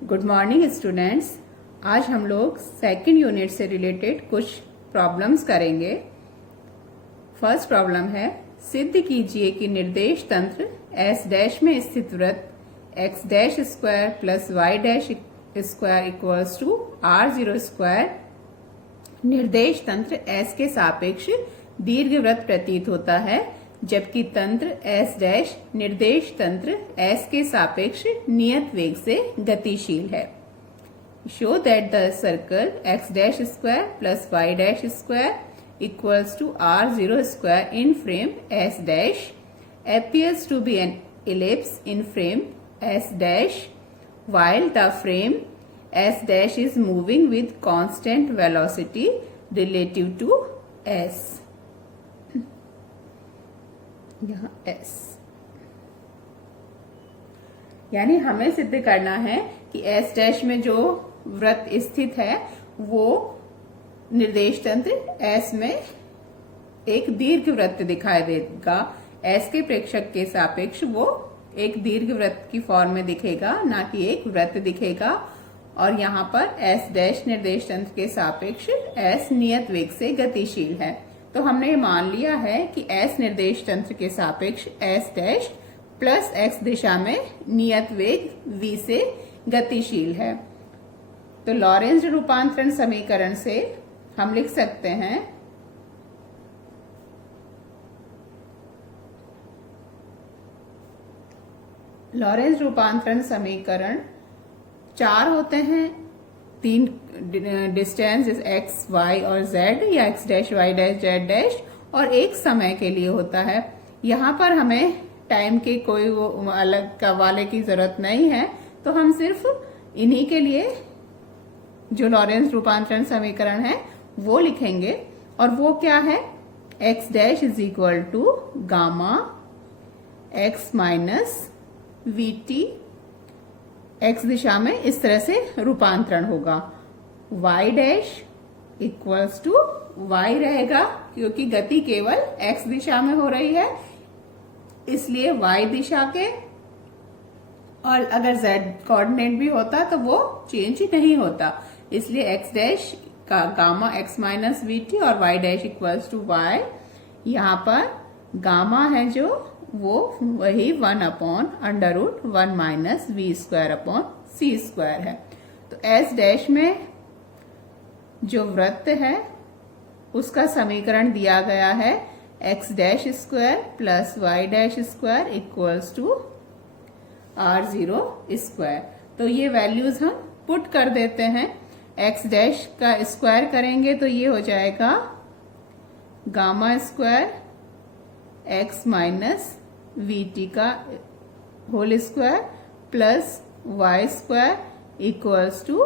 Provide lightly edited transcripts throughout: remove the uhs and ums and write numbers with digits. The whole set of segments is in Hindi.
Good morning students. आज हम लोग सेकंड यूनिट से रिलेटेड कुछ प्रॉब्लम्स करेंगे। फर्स्ट प्रॉब्लम है, सिद्ध कीजिए कि निर्देश तंत्र एस डैश में स्थित वृत्त x dash square plus y dash square equals to are zero square निर्देश तंत्र एस के सापेक्ष दीर्घवृत्त प्रतीत होता है, जबकि तंत्र एस डैश निर्देश तंत्र एस के सापेक्ष नियत वेग से गतिशील है। Show that the circle x dash square plus y dash square equals to are zero square in frame S dash appears to be an ellipse in frame S dash while the frame S dash is moving with constant velocity relative to S. यहाँ S यानी हमें सिद्ध करना है कि S डैश में जो वृत्त स्थित है वो निर्देश तंत्र S में एक दीर्घ वृत्त दिखाई देगा। S के प्रेक्षक के सापेक्ष वो एक दीर्घ वृत्त की फॉर्म में दिखेगा, ना कि एक वृत्त दिखेगा। और यहाँ पर S डैश निर्देश तंत्र के सापेक्ष S नियत वेग से गतिशील है। तो हमने ये मान लिया है कि S निर्देश तंत्र के सापेक्ष S डैश प्लस x दिशा में नियत वेग v से गतिशील है। तो लॉरेंज रूपांतरण समीकरण से हम लिख सकते हैं लॉरेंज रूपांतरण समीकरण चार होते हैं, तीन डिस्टेंस एक्स वाई और जेड या x dash y dash z dash, और एक समय के लिए होता है। यहाँ पर हमें टाइम के कोई वो अलग का वाले की जरूरत नहीं है, तो हम सिर्फ इन्हीं के लिए जो लॉरेंज रूपांतरण समीकरण है वो लिखेंगे। और वो क्या है, x dash is equal to gamma X minus we T, X दिशा में इस तरह से रूपांतरण होगा। y dash equals to y रहेगा, क्योंकि गति केवल x दिशा में हो रही है, इसलिए y दिशा के, और अगर z कोऑर्डिनेट भी होता तो वो चेंज नहीं होता, इसलिए x डैश का gamma x minus we t और y dash equals to y। यहाँ पर गामा है जो वो वही 1/√1 minus v square upon c square है। तो S डैश में जो वृत्त है उसका समीकरण दिया गया है x dash square plus y dash square equals to are zero square. तो ये वैल्यूज हम पुट कर देते हैं। एक्स डैश का स्क्वायर करेंगे तो ये हो जाएगा gamma square X minus we T का whole square plus Y square equals to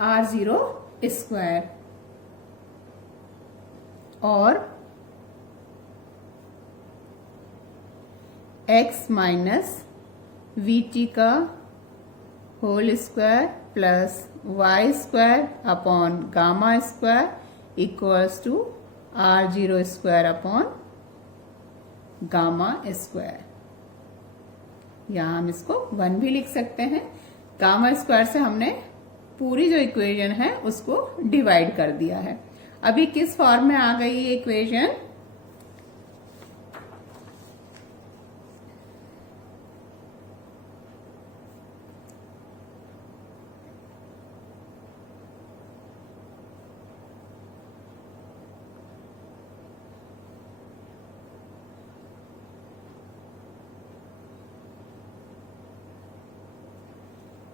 are zero square, और एक्स माइनस वी टी का whole square plus Y square upon gamma square equals to are zero square upon gamma square. यहां हम इसको 1 भी लिख सकते हैं। गामा स्क्वायर से हमने पूरी जो इक्वेशन है उसको डिवाइड कर दिया है। अभी किस फॉर्म में आ गई ये इक्वेशन,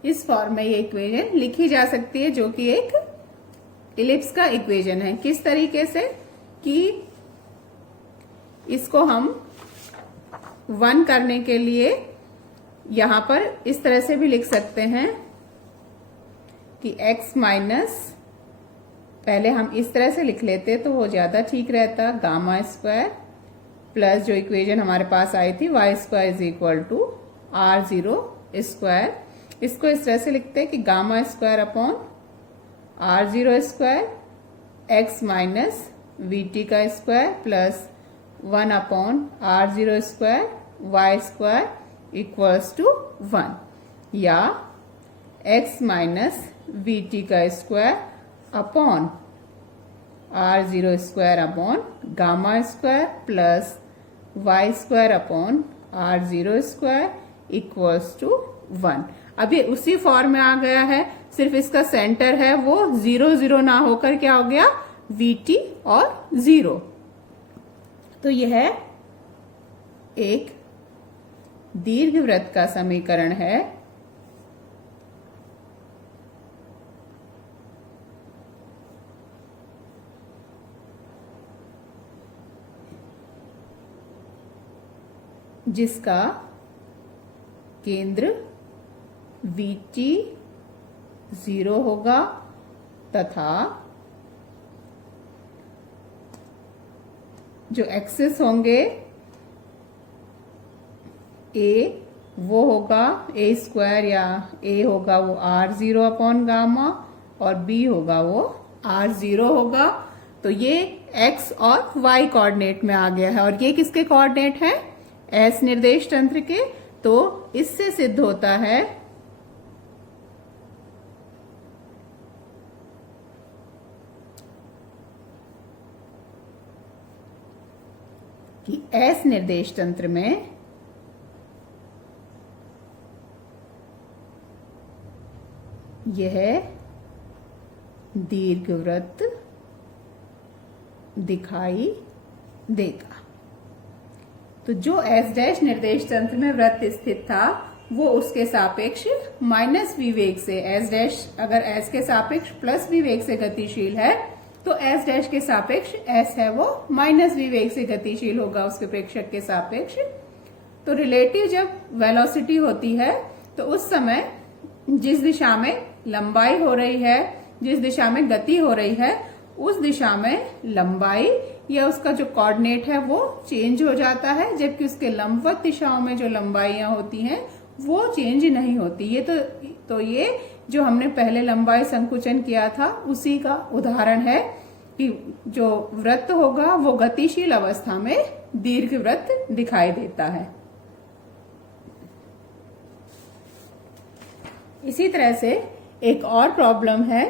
इस फॉर्म में ये इक्वेशन लिखी जा सकती है, जो कि एक इलिप्स का इक्वेशन है। किस तरीके से कि इसको हम 1 करने के लिए यहां पर इस तरह से भी लिख सकते हैं कि x माइनस, पहले हम इस तरह से लिख लेते तो वो ज्यादा ठीक रहता, गामा स्क्वायर प्लस जो इक्वेशन हमारे पास आई थी Y square is equal to are zero square. इसको इस तरह से लिखते हैं कि gamma square upon R zero square X minus we T का square plus 1/r0 square y square equals to 1। या x माइनस वी टी का square upon r0 square upon gamma square plus y square upon r0 square equals to 1। अब ये उसी फॉर्म में आ गया है, सिर्फ इसका सेंटर है वो 0 0 ना होकर क्या हो गया, vt और 0। तो यह एक दीर्घवृत्त का समीकरण है जिसका केंद्र vt 0 होगा तथा जो एक्सिस होंगे a वो होगा a स्क्वायर या a होगा वो r0 अपॉन गामा और b होगा वो r0 होगा। तो ये x और y कोऑर्डिनेट में आ गया है और ये किसके कोऑर्डिनेट है, s निर्देश तंत्र के। तो इससे सिद्ध होता है कि s निर्देश तंत्र में यह दीर्घवृत्त दिखाई देगा। तो जो s डैश निर्देश तंत्र में वृत्त स्थित था वो उसके सापेक्ष माइनस v वेग से, s डैश अगर s के सापेक्ष प्लस v वेग से गतिशील है तो s डैश के सापेक्ष s है वो माइनस v वेग से गतिशील होगा उसके प्रेक्षक के सापेक्ष। तो रिलेटिव जब वेलोसिटी होती है तो उस समय जिस दिशा में लंबाई हो रही है, जिस दिशा में गति हो रही है, उस दिशा में लंबाई या उसका जो कोऑर्डिनेट है वो चेंज हो जाता है, जबकि उसके लंबवत दिशाओं में जो लंबाइयां होती हैं वो चेंज नहीं होती। ये तो ये जो हमने पहले लंबाई संकुचन किया था उसी का उदाहरण है कि जो वृत्त होगा वो गतिशील अवस्था में दीर्घवृत्त दिखाई देता है। इसी तरह से एक और प्रॉब्लम है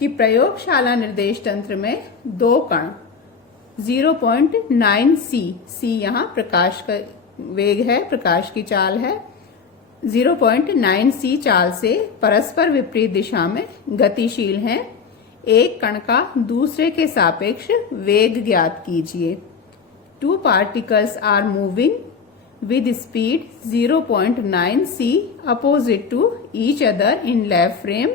कि प्रयोगशाला निर्देश तंत्र में दो कण 0.9 c यहाँ प्रकाश का वेग है, प्रकाश की चाल है, 0.9 c चाल से परस्पर विपरीत दिशा में गतिशील हैं। एक कण का दूसरे के सापेक्ष वेग ज्ञात कीजिए। Two particles are moving with speed 0.9 c opposite to each other in lab frame.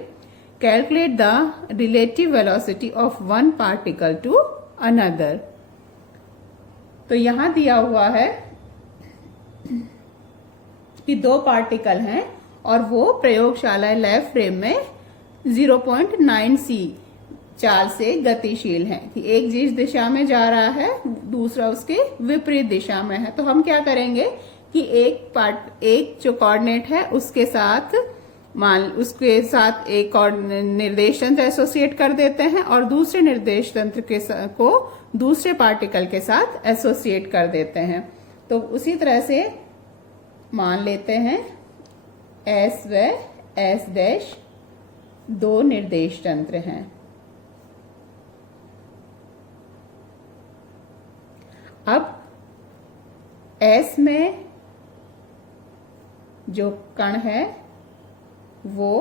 Calculate the relative velocity of one particle to another. तो यहां दिया हुआ है कि दो पार्टिकल हैं और वो प्रयोगशाला लैब फ्रेम में 0.9 c चाल से गतिशील है कि एक जिस दिशा में जा रहा है दूसरा उसके विपरीत दिशा में है। तो हम क्या करेंगे कि एक जो कोऑर्डिनेट है उसके साथ एक निर्देश तंत्र एसोसिएट कर देते हैं और दूसरे निर्देश तंत्र को दूसरे पार्टिकल के साथ एसोसिएट कर देते हैं। तो उसी तरह से मान लेते हैं s व s डैश दो निर्देश तंत्र हैं। अब S में जो कण है वो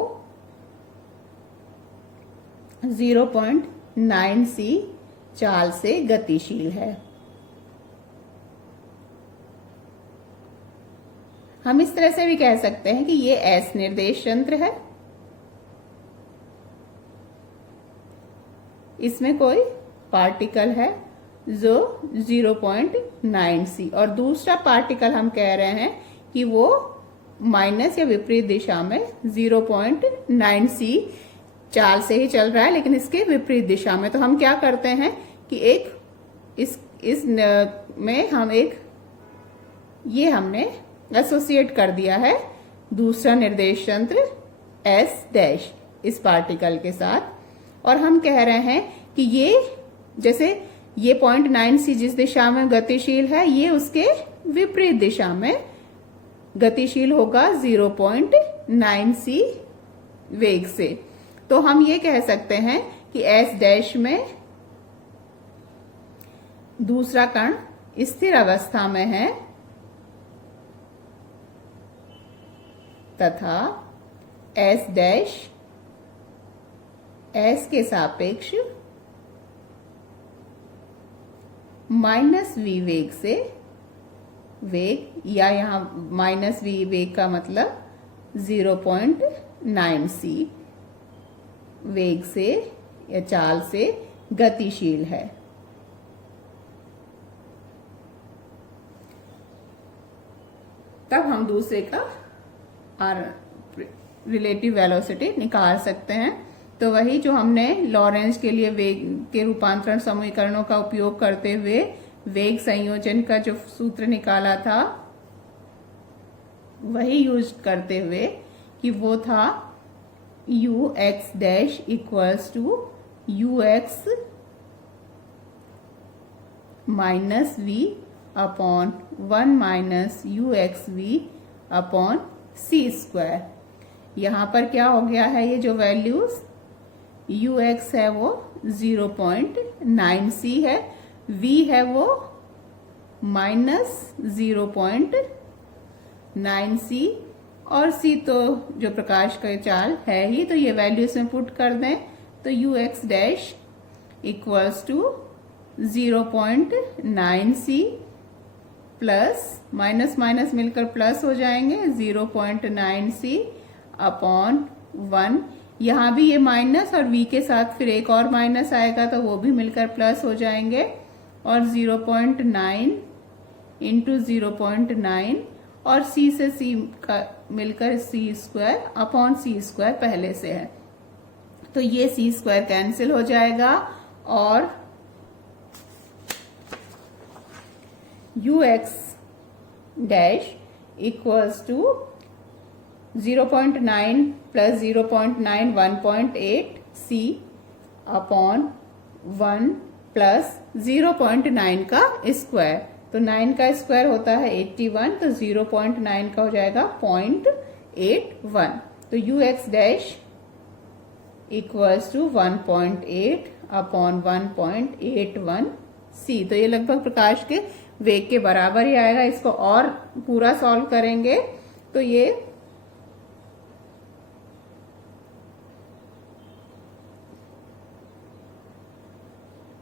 0.9 c चाल से गतिशील है। हम इस तरह से भी कह सकते हैं कि ये S निर्देश तंत्र है, इसमें कोई पार्टिकल है जो 0.9 c और दूसरा पार्टिकल हम कह रहे हैं कि वो माइनस या विपरीत दिशा में 0.9 c चाल से ही चल रहा है लेकिन इसके विपरीत दिशा में। तो हम क्या करते हैं कि इस में हम ये हमने एसोसिएट कर दिया है दूसरा निर्देश तंत्र S डैश इस पार्टिकल के साथ और हम कह रहे हैं कि ये जैसे ये 0.9 c जिस दिशा में गतिशील है ये उसके विपरीत दिशा में गतिशील होगा 0.9 c वेग से। तो हम ये कह सकते हैं कि S डैश में दूसरा कण स्थिर अवस्था में है तथा S डैश S के सापेक्ष -v वेग से, वेग या यहां -v वेग का मतलब 0.9 c वेग से या चाल से गतिशील है। तब हम दूसरे का रिलेटिव वेलोसिटी निकाल सकते हैं। तो वही जो हमने लॉरेंज के लिए वेग के रूपांतरण समीकरणों का उपयोग करते हुए वेग संयोजन का जो सूत्र निकाला था, वही यूज करते हुए कि वो था ux dash equals to ux minus v upon 1 minus uxv upon c square. यहां पर क्या हो गया है, ये जो वैल्यूज ux है वो 0.9 c है, v है वो -0.9 c और c तो जो प्रकाश का चाल है ही, तो ये वैल्यू इसमें पुट कर दें तो ux dash equals to 0.9 c plus minus minus मिलकर प्लस हो जाएंगे 0.9 c अपॉन 1। यहाँ भी ये माइनस और v के साथ फिर एक और माइनस आएगा तो वो भी मिलकर प्लस हो जाएंगे और 0.9 इंटू 0.9 और c से c का मिलकर c square upon c square पहले से है, तो ये c स्क्वायर कैंसिल हो जाएगा और ux dash equals to 0.9 plus 0.9 1.8 c upon 1 plus 0.9 का स्क्वायर, तो 9 का स्क्वायर होता है 81, तो 0.9 का हो जाएगा 0.81। तो ux dash equals to 1.8 upon 1.81 c, तो ये लगभग प्रकाश के वेग के बराबर ही आएगा। इसको और पूरा सॉल्व करेंगे तो ये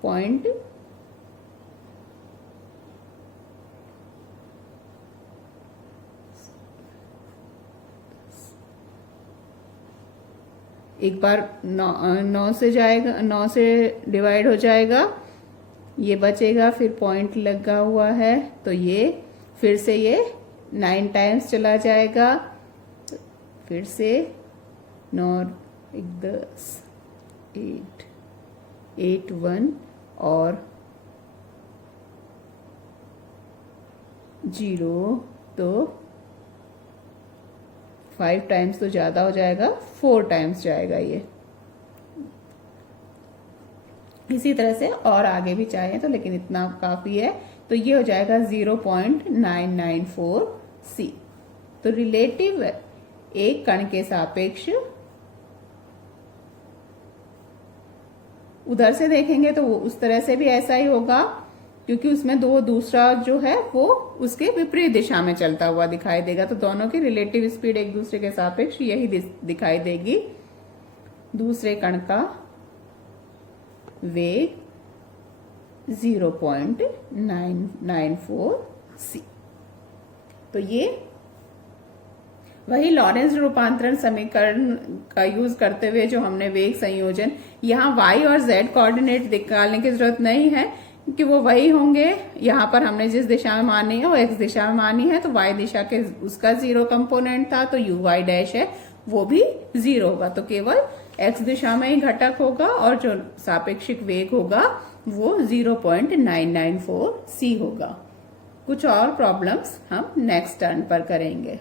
पॉइंट एक बार 9 से जाएगा, 9 से डिवाइड हो जाएगा, ये बचेगा, फिर पॉइंट लगा हुआ है तो ये फिर से ये 9 टाइम्स चला जाएगा, फिर से 9 10 8 8 1 और 0, तो 5 टाइम्स तो ज्यादा हो जाएगा, 4 टाइम्स जाएगा ये। इसी तरह से और आगे भी चाहे तो, लेकिन इतना काफी है, तो ये हो जाएगा 0.994 c। तो रिलेटिव एक कण के सापेक्ष, उधर से देखेंगे तो वो उस तरह से भी ऐसा ही होगा क्योंकि उसमें दूसरा जो है वो उसके विपरीत दिशा में चलता हुआ दिखाई देगा, तो दोनों की रिलेटिव स्पीड एक दूसरे के सापेक्ष यही दिखाई देगी। दूसरे कण का वेग 0.994 c। तो ये वही लॉरेंज रूपांतरण समीकरण का यूज करते हुए जो हमने वेग संयोजन, यहाँ y और z कोऑर्डिनेट निकालने की जरूरत नहीं है कि वो वही होंगे। यहाँ पर हमने जिस दिशा में मानी है वो x दिशा में मानी है, तो y दिशा के उसका 0 कंपोनेंट था, तो uy डैश है वो भी 0 होगा, तो केवल x दिशा में ही घटक होगा और जो सापेक्षिक वेग होगा वो 0.994 c होगा। कुछ और प्रॉब्लम्स हम नेक्स्ट टर्न पर करेंगे।